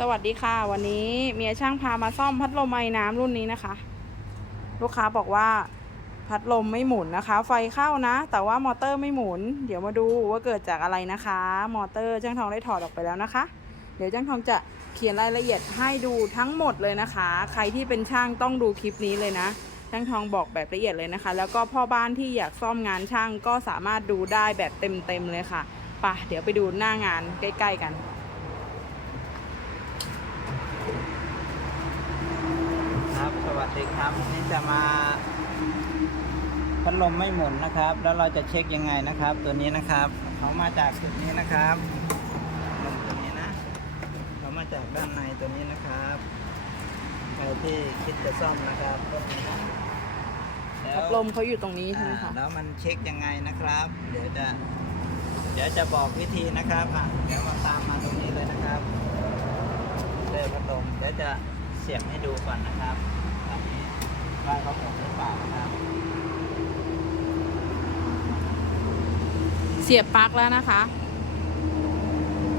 สวัสดีค่ะ วันนี้เมียช่างพามาซ่อมพัดลมไอ้น้ำรุ่นนี้นะคะ ลูกค้าบอกว่าพัดลมไม่หมุนนะคะ ไฟเข้านะ แต่ว่ามอเตอร์ไม่หมุน เดี๋ยวมาดูว่าเกิดจากอะไรนะคะ มอเตอร์ช่างทองได้ถอดออกไปแล้วนะคะ เดี๋ยวช่างทองจะเขียนรายละเอียดให้ดูทั้งหมดเลยนะคะ ใครที่เป็นช่างต้องดูคลิปนี้เลยนะช่างทองบอกแบบละเอียดเลยนะคะ แล้วก็พ่อบ้านที่อยากซ่อมงานช่างก็สามารถดูได้แบบเต็มๆเลยค่ะไปะเดี๋ยวไปดูหน้างานใกล้ ๆ กัน ครับสวัสดีครับวันนี้จะมาพัดลมไม่หมุนนะครับ แล้วเราจะเช็คยังไงนะครับ ตัวนี้นะครับเขามาจากจุดนี้นะครับลมตัวนี้นะเขามาจากด้านในตัวนี้นะครับใครที่คิดจะซ่อมนะครับก็มีนะแล้วพัดลมเขาอยู่ตรงนี้ใช่ไหมอ่าคะแล้วมันเช็คยังไงนะครับ เดี๋ยวจะเดี๋ยวจะบอกวิธีนะครับอะเดี๋ยวมาตามมาตรงนี้เลยนะครับเลยพัดลมเดี๋ยวจะเสียบให้ดูก่อนนะครับอันนี้ เขาหมุนหรือเปล่านะเสียบปลั๊กแล้วนะคะ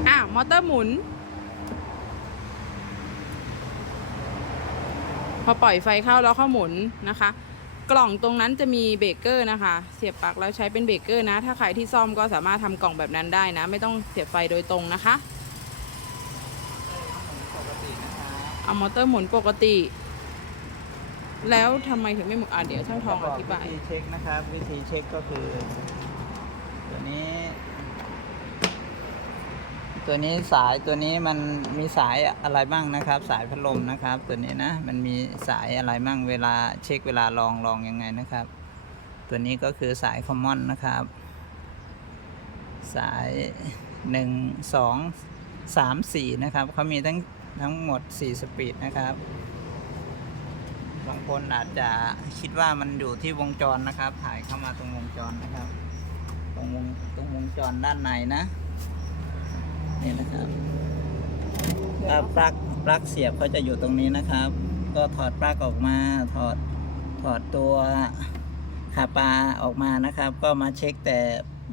อะ มอเตอร์หมุน พอปล่อยไฟเข้าแล้วเข้าหมุนนะคะ กล่องตรงนั้นจะมีเบรกเกอร์นะคะ เสียบปลั๊กแล้วใช้เป็นเบรกเกอร์นะ ถ้าใครที่ซ่อมก็สามารถทำกล่องแบบนั้นได้นะ ไม่ต้องเสียบไฟโดยตรงนะคะ เอามอเตอร์หมุนปกติ แล้วทำไมถึงไม่หมุนอะเดี๋ยวช่างทองอธิบาย วิธีเช็คนะครับ วิธีเช็คก็คือ ตัวนี้ ตัวนี้สายตัวนี้มันมีสายอะไรบ้างนะครับ สายพัดลมนะครับ ตัวนี้นะ มันมีสายอะไรบ้างเวลาเช็คเวลาลองลองยังไงนะครับ ตัวนี้ก็คือสายคอมมอนนะครับ สายหนึ่งสองสามสี่นะครับเขามีทั้งทั้งหมดสี่สปีดนะครับ บางคนอาจจะคิดว่ามันอยู่ที่วงจรนะครับ ถ่ายเข้ามาตรงวงจรนะครับ ตรงวงตรงวงจรด้านในนะนี่นะครับอ่าปลั๊กปลั๊กเสียบเขาจะอยู่ตรงนี้นะครับ ก็ถอดปลั๊กออกมาถอดถอดตัวขาปลาออกมานะครับ ก็มาเช็คแต่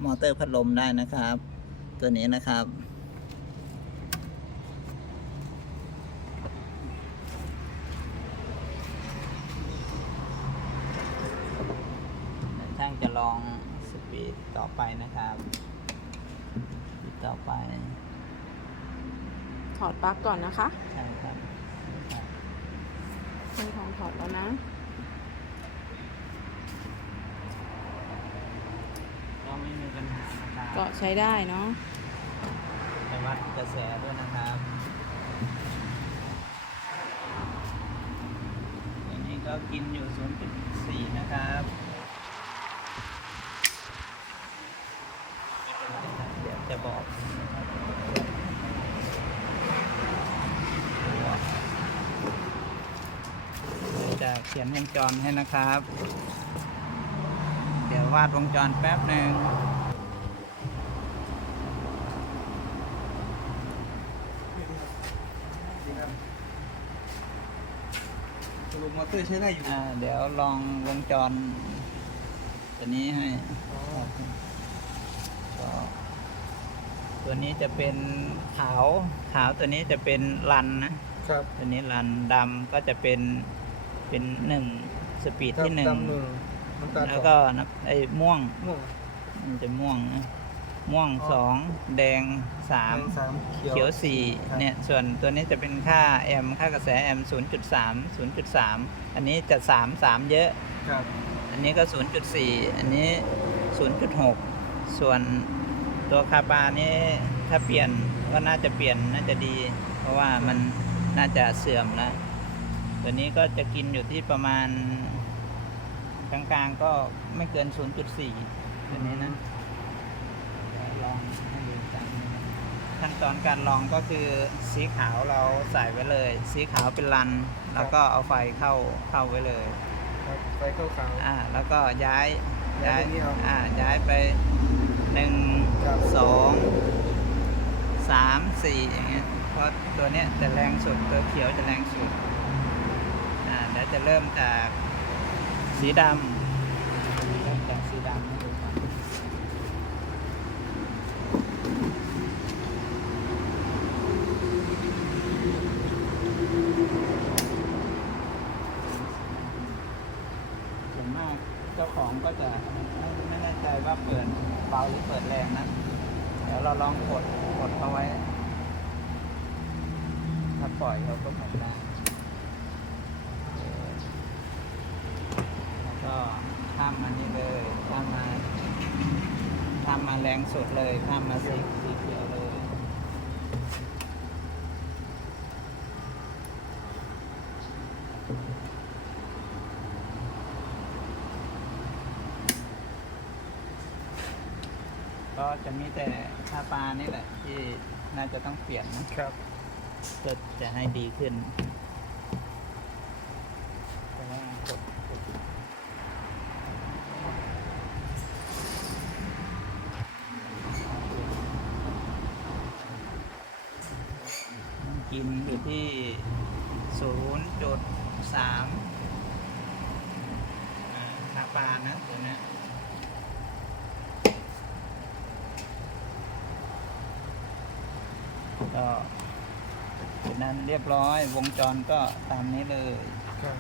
มอเตอร์พัดลมได้นะครับ ตัวนี้นะครับ ช่า งจะลองสปีดต่อไปนะครับสปีดต่อไปถอดปลั๊กก่อนนะคะใช่ครับครับช่างทองถอดแล้วนะก็ไม่มีปัญหานะครับก็ใช้ได้เนาะไปวัดกระแสด้วยนะครับอันนี้ก็กินอยู่ 0.4 นะครับเดี๋ยว จะบอกเดี๋ยวจะเขียนวงจรให้นะครับ เดี๋ยววาดวงจรแป๊บหนึ่งสรุปมอเตอร์ใช้ได้อยู่อ่าเดี๋ยวลองวงจร ตัวนี้ให้ก็ ตัวนี้จะเป็นขาวขาวตัวนี้จะเป็นรันนะครับ ตัวนี้รันดำก็จะเป็นเป็นหนึ่งสปีดครับที่หนึ่งดำหนึ่งน้ำตาลแล้วก็น้ำไอ้ม่วงม่วงมันจะม่วงนะม่วงอ๋อสองแดงสามแดงสามเขียวเขียวสี่ครับ เนี่ยส่วนตัวนี้จะเป็นค่าแอมค่ากระแสแอม0.3 0.3อันนี้จะ3 3เยอะ ครับ อันนี้ก็ 0.4 อันนี้ 0.6 ส่วน ตัวคาบานี่ถ้าเปลี่ยนก็น่าจะเปลี่ยนน่าจะดี เพราะว่ามันน่าจะเสื่อมแล้วตัวนี้ก็จะกินอยู่ที่ประมาณกลางๆก็ไม่เกิน 0.4 ตัวนี้นะเดี๋ยวลองให้ดูกันขั้นตอนการลองก็คือสีขาวเราใส่ไว้เลย สีขาวเป็นรัน แล้วก็เอาไฟเข้าเข้าไว้เลยครับไฟขาวขาวอ่าแล้วก็ย้ายย้าย้ายยตรงนี้เอาอ่าย้ายไป หนึ่งสองสามสี่อย่างเงี้ยเพราะตัวเนี้ยจะแรงสุดตัวเขียวจะแรงสุดอ่าแล้วจะเริ่มจากสีดำเริ่มจากสีดำส่วนมาก จะไม่ไม่แน่ใจว่าเปิดเบาหรือเปิดแรงนะ เดี๋ยวเราลองกดกดเอาไว้ ถ้าปล่อยเขาก็หมุนได้แล้วก็ข้ามมานี่เลยข้ามมาข้ามมาแรงสุดเลยข้ามมาสีสีเขียวเลย ก็จะมีแต่ชาปลานี่แหละ ที่น่าจะต้องเปลี่ยนนะครับเพื่อจะให้ดีขึ้นแต่ว่ากดกดมันกินอยู่ที่ศูนย์จุดสามชาปลานะตัวเนี้ย ก็เป็นนั้นเรียบร้อยวงจรก็ตามนี้เลย ครับ